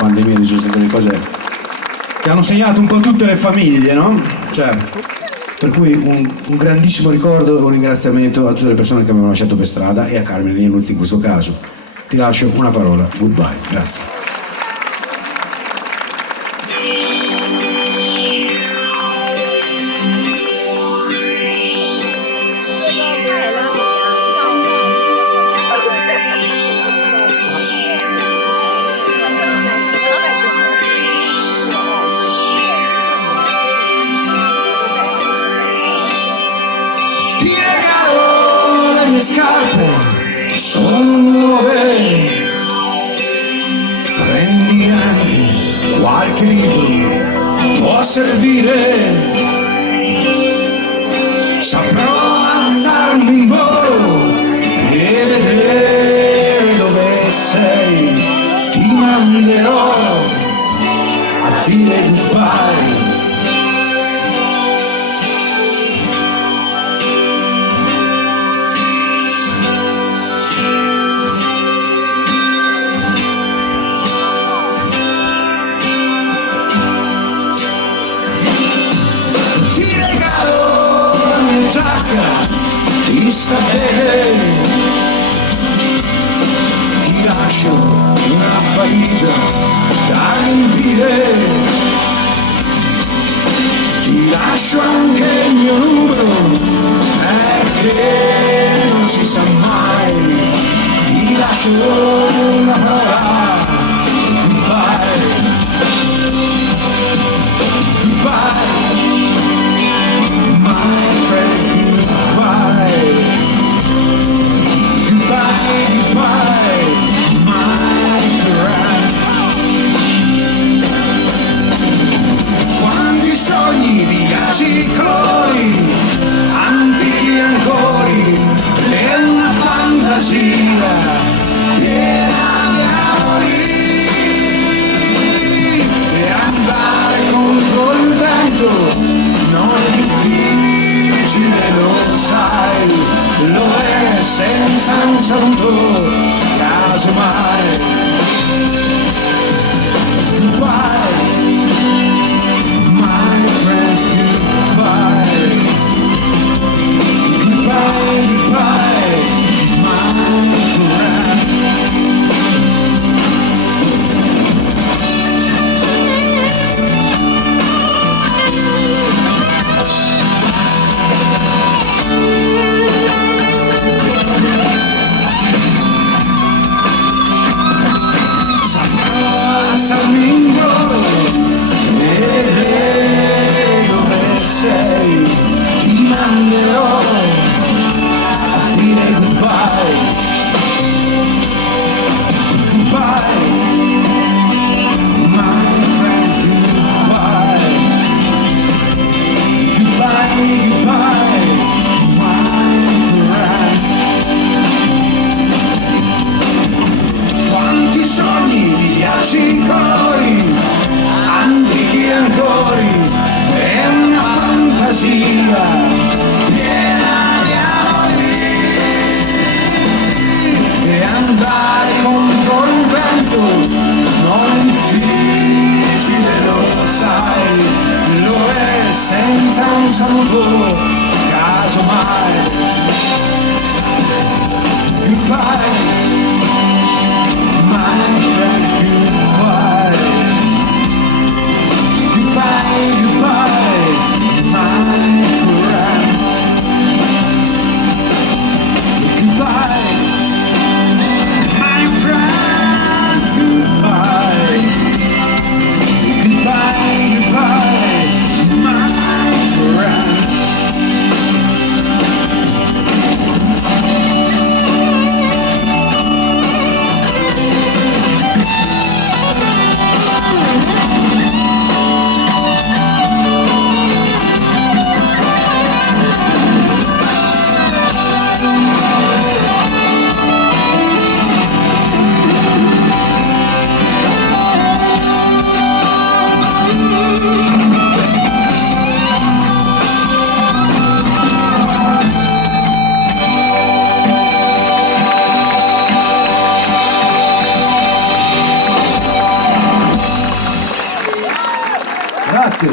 pandemia ci sono state delle cose che hanno segnato un po' tutte le famiglie, no? Cioè, per cui un grandissimo ricordo e un ringraziamento a tutte le persone che mi hanno lasciato per strada e a Carmine Iannuzzi in questo caso. Ti lascio una parola, goodbye, grazie. Scarpe sono nuove, prendi anche qualche libro, può servire, saprò alzarmi in volo e vedere dove sei, ti manderò a dire goodbye. Ti sta bene, ti lascio una valigia da riempire, ti lascio anche il mio numero, perché non si sa mai, ti lascio una parola, goodbye, goodbye, my friends. Goodbye, goodbye, my friend. Quanti sogni, viaggi, colori, antichi ancori, e una fantasia piena di amori, e andare contro il vento non è difficile, lo sai. Lo è senza un saluto, casomai. Goodbye, my friends, goodbye. Goodbye, goodbye, my friend. Sei, ti manderò a dire goodbye, goodbye, my friends, goodbye, goodbye, goodbye, my friend. Quanti sogni, viaggi, colori, antichi ancori, è una fantasia piena di amori, e andare contro il vento non è difficile, lo sai, lo è senza un saluto, casomai. Goodbye, my friends, goodbye, goodbye, goodbye, my friend. Goodbye, my friends, goodbye. Goodbye, goodbye, my friend. Grazie.